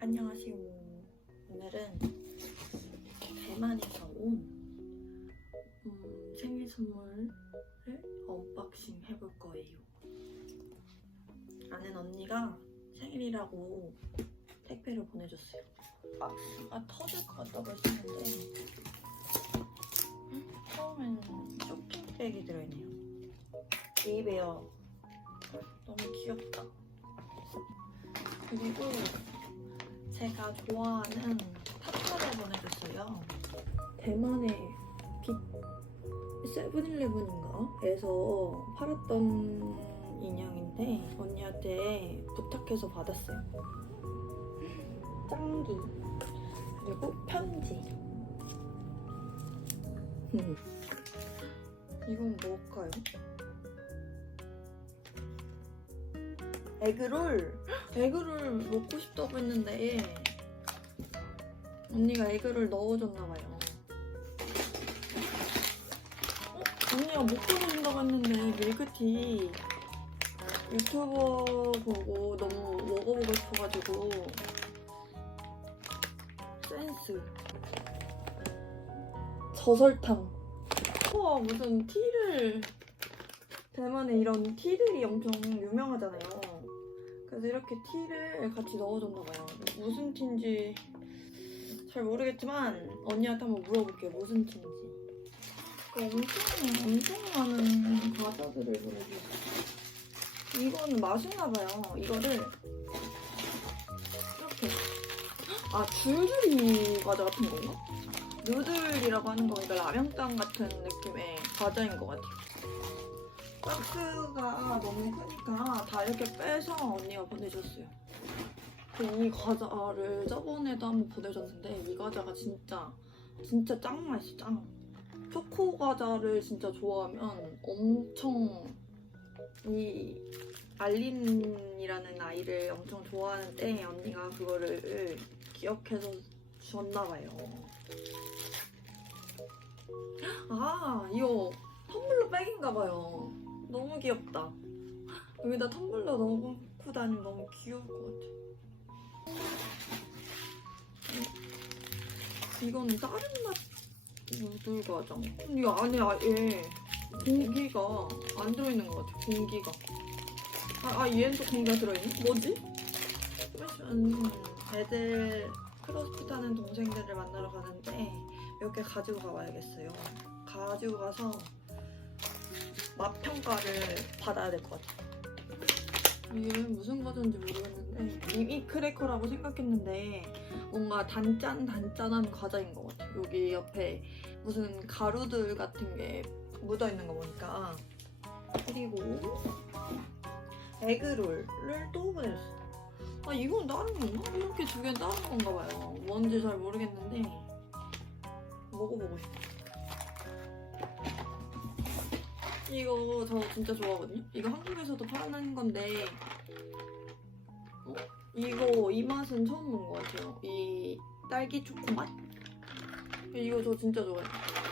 안녕하세요. 오늘은 대만에서 온 음, 생일 선물을 언박싱 해볼 거예요. 아는 언니가 생일이라고 택배를 보내줬어요. 아, 아 터질 것 같다고 했었는데 처음에는 쇼핑백이 들어있네요. 데이베어 너무 귀엽다. 그리고 제가 좋아하는 타투를 보내줬어요. 대만의 빅 세븐일레븐인가? 에서 팔았던 인형인데 언니한테 부탁해서 받았어요. 짱기 그리고 편지. 이건 뭘까요? 에그롤? 에그롤 먹고 싶다고 했는데 언니가 에그롤 넣어줬나봐요. 어? 언니가 먹고 싶다고 했는데 밀크티 유튜버 보고 너무 먹어보고 싶어가지고 센스. 저설탕. 우와 무슨 티를. 대만에 이런 티들이 엄청 유명하잖아요 그래서 이렇게 티를 같이 넣어줬나봐요. 무슨 티인지 잘 모르겠지만 언니한테 한번 물어볼게요. 무슨 티인지. 그 엄청 엄청 많은 과자들을 보내주셨어요. 이거는 맛있나봐요. 이거를 이렇게 아 줄줄이 과자 같은 건가? 누들이라고 하는 거니까 라면땅 같은 느낌의 과자인 것 같아요. 박스가 너무 크니까 다 이렇게 빼서 언니가 보내줬어요. 그이 과자를 저번에도 한번 보내줬는데 이 과자가 진짜 진짜 짱 맛있어 짱. 초코 과자를 진짜 좋아하면 엄청 이 알린이라는 아이를 엄청 좋아하는데 언니가 그거를 기억해서 줬나봐요. 아 이거 텀블러 백인가봐요. 너무 귀엽다. 여기다 텀블러 넣고 다니면 너무 귀여울 것 같아. 이건 다른 맛 누들 과자. 이 안에 아예 공기가 안 들어있는 것 같아. 공기가. 아, 아 얘는 또 공기가 들어있네? 뭐지? 음, 애들 크로스핏 하는 동생들을 만나러 가는데 몇 개 가지고 가봐야겠어요. 가지고 가서 맛 평가를 받아야 될 것 같아요. 이게 무슨 과자인지 모르겠는데 미미 크래커라고 생각했는데 뭔가 단짠 단짠한 과자인 것 같아요. 여기 옆에 무슨 가루들 같은 게 묻어 있는 거 보니까 그리고 에그롤을 또 보내줬어. 아 이건 다른 건가? 이렇게 두 개는 다른 건가 봐요. 뭔지 잘 모르겠는데 먹어보고 싶어. 이거 저 진짜 좋아하거든요. 이거 한국에서도 파는 건데 어? 이거 이 맛은 처음 본 것 같아요. 이 딸기 초코 맛? 이거 저 진짜 좋아해요.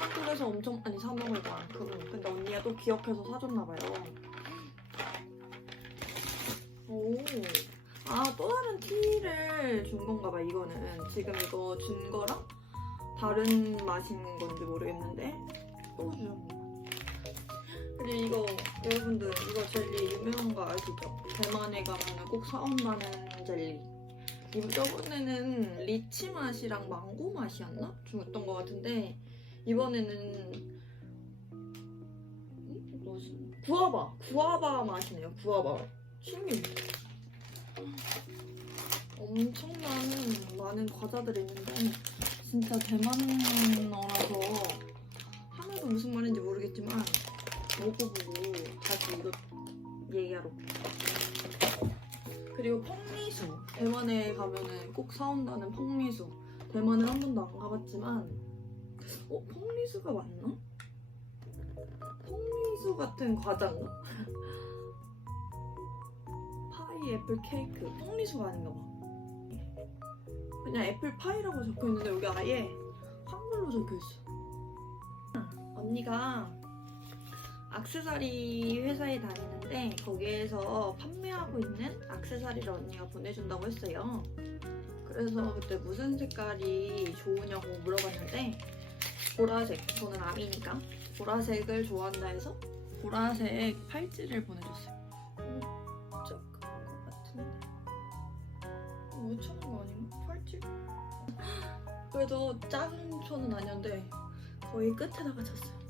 한국에서 엄청 많이 사 먹을 만큼 근데 언니가 또 기억해서 사줬나 봐요. 오. 아, 또 다른 티를 준 건가 봐, 이거는. 지금 이거 준 거랑 다른 맛인 건지 모르겠는데, 또 거. 그리고 이거, 여러분들, 이거 젤리 유명한 거 아시죠? 대만에 가면 꼭 사온다는 젤리. 이거 저번에는 리치 맛이랑 망고 맛이었나? 줬던 것 같은데, 이번에는, 구아바! 구아바 맛이네요, 구아바. 신기해. 엄청난 많은 과자들이 있는데 진짜 대만어라서 꼭 사온다는 펑미수 대만을 한 번도 안 가봤지만 어? 펑미수가 맞나? 펑미수 같은 과자인가? 파이 애플 케이크 펑리수가 아닌가 봐 그냥 애플 파이라고 적혀 있는데 여기 아예 한글로 적혀 있어 언니가 악세사리 회사에 다니는데 거기에서 판매하고 있는 악세사리를 언니가 보내준다고 했어요. 그래서 그때 무슨 색깔이 좋으냐고 물어봤는데 보라색, 저는 아미니까 보라색을 좋아한다 해서 보라색 팔찌를 보내줬어요. 진짜 그런 것 같은데 5천 원 아닌가? 팔찌? 그래도 작은 편은 아니었는데 거의 끝에다가 쳤어요.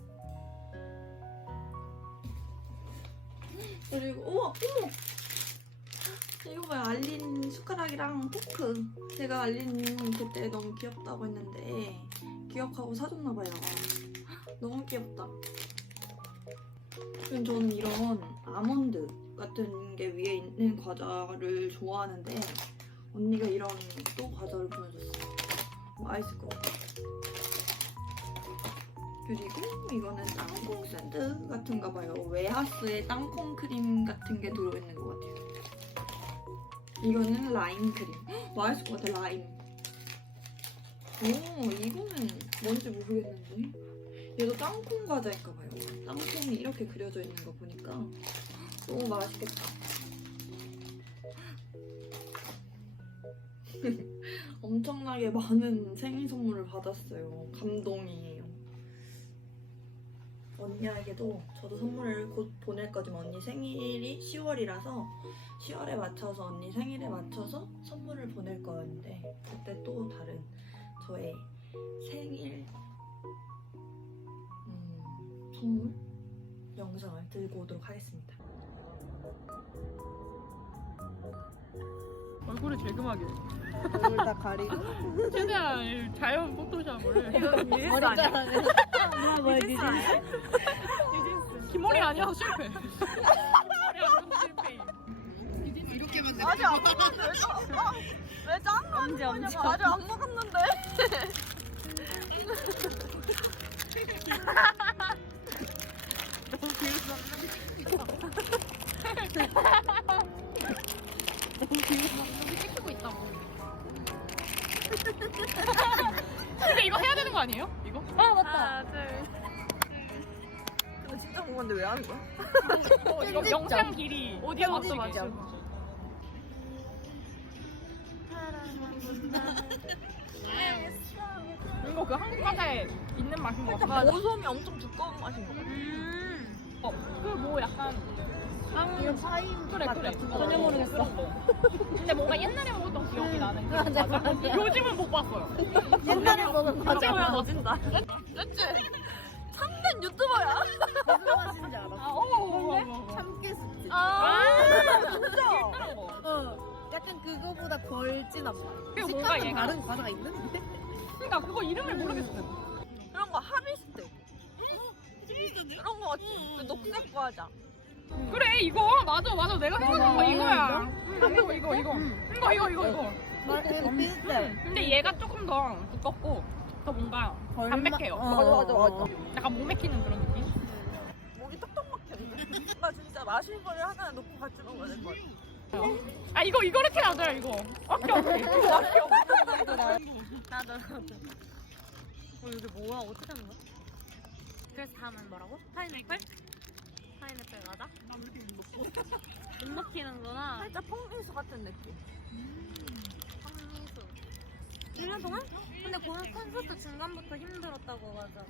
그리고 우와 어머 이거 봐요 알린 숟가락이랑 포크. 제가 알린 그때 너무 귀엽다고 했는데 기억하고 사줬나봐요. 너무 귀엽다. 저는 이런 아몬드 같은 게 위에 있는 과자를 좋아하는데 언니가 이런 또 과자를 보내줬어요. 맛있을 것 같아요 그리고 이거는 땅콩 샌드 같은가 봐요. 웨하스에 땅콩 크림 같은 게 들어있는 것 같아요. 이거는 라임. 헉, 맛있을 것 같아, 라임. 오, 이거는 뭔지 모르겠는데. 얘도 땅콩 과자인가 봐요. 땅콩이 이렇게 그려져 있는 거 보니까 너무 맛있겠다. 엄청나게 많은 생일 선물을 받았어요. 감동이에요. 언니에게도 저도 선물을 곧 보낼 거지만 언니 생일이 10월이라서 10월에 맞춰서 언니 생일에 맞춰서 선물을 보낼 거였는데 그때 또 다른 저의 생일 음, 선물 영상을 들고 오도록 하겠습니다. 얼굴을 재금하게. 얼굴 다 가리고 최대한 자연 포토샵을. 머리카락에 뭐야 니진스? 기머리 아니야 실패. 기머리 아니야 실패. 아직 안 먹었는데 왜 짠? 언제 언제? 아직 안 먹었는데 너무 비웃어. 너무. 여기 찍히고 있다고. 근데 이거 해야 되는 거 아니에요? 이거? 아 맞다. 하나, 둘. 근데 진짜 먹었는데 왜 하는 거야? 어, 이거 영상 길이 오디오 맞아. 맞춰. 이거 그 한국 과자에 있는 맛인 것 같아. 모솜이 엄청 두꺼운 맛인 것 같아 음. 어, 그뭐 약간 이거 파인 그래 그래. 전혀 모르겠어. 거. 근데 뭔가 옛날에 먹었던 기억이 나는 그런 맞아, 과자. 맞아. 요즘은 못 봤어요. 옛날에 먹은 과자. 요즘은 거진다. 그치? 참된 유튜버야 무슨 맛인지 알아? 아, 어, 어, 참깨스지. 아, 진짜? 거. 어. 약간 그거보다 덜 진한 맛. 식감은 얘가 다른 과자가 있는데? 그러니까 그거 이름을 모르겠어요. 이런 거 하비스트 이런 거 같지? 그 녹색 과자 그래 이거 맞아 맞아 내가 생각한 거 맞아. 이거야. 응, 이거 이거 이거 이거 이거 이거 이거. 비슷해. 근데 얘가 조금 더 두껍고 더 뭔가 덜 담백해요. 마- 어, 맞아, 맞아, 어, 맞아. 약간 목 맥히는 그런 느낌? 목이 턱턱 막혔는데 나 진짜 마실 거를 하나 놓고 같이 먹어야 될 것 같아 아 이거 이거 이렇게 놔둬요 이거. 오케이 오케이. 나도 나도. 어 여기 뭐야? 어떻게 하는 거야? 그래서 다음은 뭐라고? 파인애플? 파인애플 맞아? 못 먹히는구나. 살짝 펑미수 같은 느낌 황미수. 1년 동안? 근데 그 콘서트 중간부터 힘들었다고 맞아.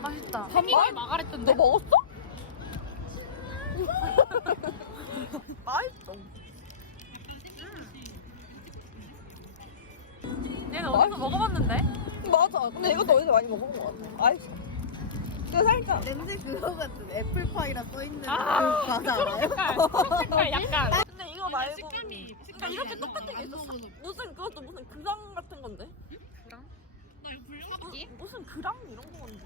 맛있다. 선민이 마가랬던데. 너 먹었어? 맛있어 얘는 어디서 먹어봤는데? 맞아 근데 이것도 어디서 많이 먹어본 것 같아 맛있어 이거 살짝 냄새 그거 같은 애플파이라 써있는 아, 그 과자 알아요? 색깔, 약간. 근데 이거 말고 그러니까 이렇게 똑같은 게 있었어 무슨 그것도 무슨 그랑 같은 건데 그랑? 무슨, 무슨 그랑 이런 거 건데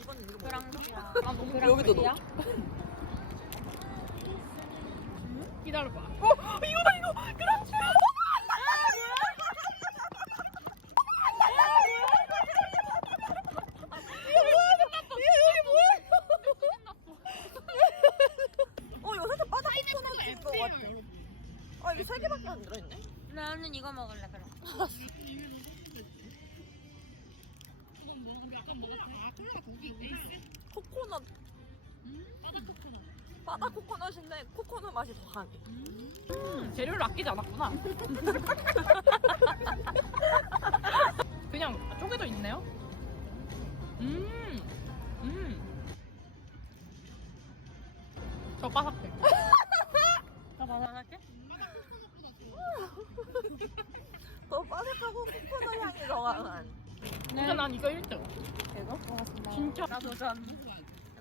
이건 이거 그랑? 아 너무 여기도 그랑이야? 기다려봐. 어 이거다 이거 그랑치. 어 이거 살짝 바삭 튀어나온 거 같아 아 개밖에 안 들어있네 나는 이거 먹을래 그럼. 코코넛. 바다 코코넛. 바다 코코넛인데 코코넛 맛이 더 강해. 재료를 아끼지 않았구나.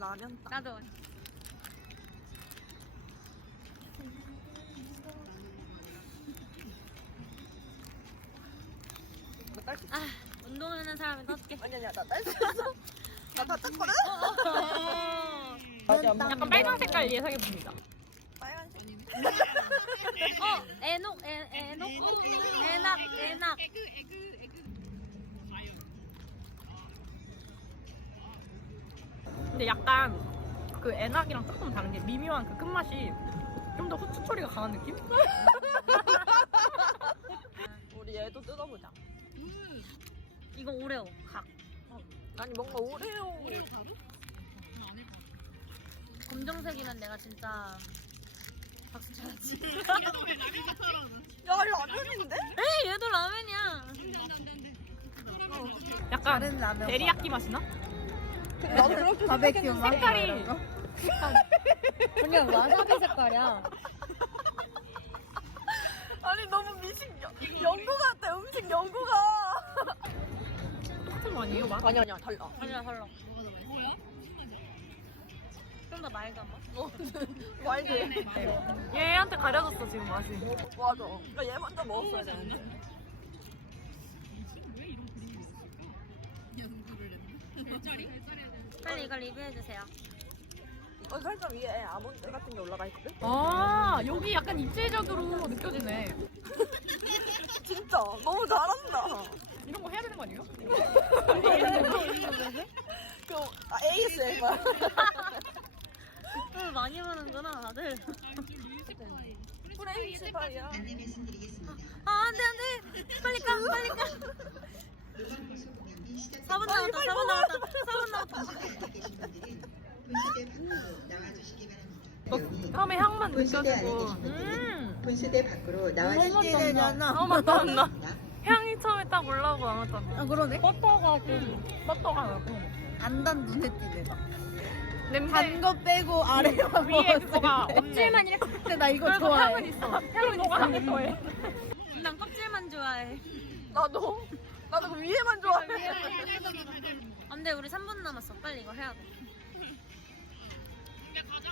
라면 땅. 나도. 딸기. 아, 운동하는 사람이 어떻게? 아니 아니야 나 딸기였어. 나다 땄거든. 약간 빨간 색깔 예상해 봅니다. 빨간색. 어, 에녹, 에, 에녹, 에낙, 에낙. 근데 약간 그 애낙이랑 조금 다른 게 미묘한 그 끝맛이 좀 더 후추 처리가 강한 느낌? 우리 얘도 뜯어보자. 이거 오레오, 각. 아니 뭔가 오레오. 검정색이면 내가 진짜 박수 쳐야지. 야 라면인데? 에이, 얘도 라면이야. 약간 데리야끼 맛이 나? 나도 그렇게 바베큐 맛 색깔이 그냥 와사비 색깔이야. 아니 너무 미식 연- 연구 같아 음식 연구가. 똑같은 거 아니에요 맛? 아니 아니야 달라. 아니야, 달라. 좀더 맑아, 뭐. 말지. 얘한테 가려졌어 지금 맛이 맞아. 그러니까 얘 먼저 먹었어야 되는데. 빨리 이거 리뷰해주세요. 어, 살짝 위에 아몬드 같은 게 올라가 있거든. 아 여기 약간 입체적으로 느껴지네 진짜 너무 잘한다. 이런 거 해야 되는 거 아니에요? 그 아, ASMR. 술 많이 먹는구나, 다들. 프렌치 파이야. 아, 안 돼, 안 돼. 빨리 가, 빨리 가. 4분 남았다, 4분 남았다, 4분 남았다. 처음에 향만 분수대 안에 느껴지고 음 분수대 밖으로 나와주시기 어 맞다 맞다 향이 처음에 딱 올라오고 나왔잖아 아 그러네. 버터가 좀 버터가 나고 안단 눈에 띄네. 냄새 단거 빼고 아래만 위에 그거가 때. 껍질만 이렇게 근데 나 이거 좋아해. 향은 있어 향은 너가 향이 좋아해 난 껍질만 좋아해. 나도. 나도 그 위에만 좋아해. 안 돼, 우리 3분 남았어. 빨리 이거 해야 돼.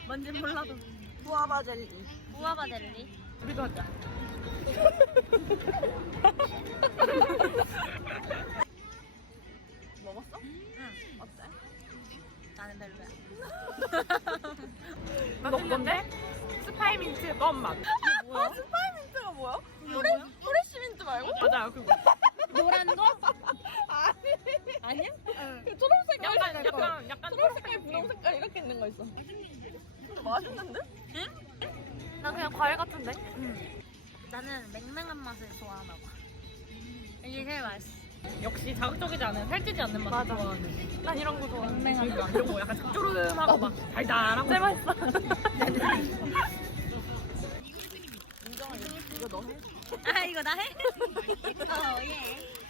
뭔지 몰라도. 구아바 젤리. 우아바 젤리. 우리도 하자 먹었어? 응, 어때? 나는 별로야. 너 건데 스파이 민트 껌 맛. 아 스파이민트가 뭐야? 프레 프레시 민트 말고? 맞아요 그거. 노란 거? 아니야? 그 초록색 약간 약간 약간 초록 색깔 분홍 색깔 이렇게 있는 거 있어. 맛있는데? 난 그냥 과일 같은데. 나는 맹맹한 맛을 좋아하나 봐. 이게 제일 맛있어. 역시 자극적이지 않은 살찌지 않는 맛 좋아하는. 난 이런 거 좋아. 맹맹한 거 이런 거 약간 짭조름하고 막 달달하고. 제일 맛있어. 인정하게. 이거 너 해? 아, 이거 나 해? 어, 예.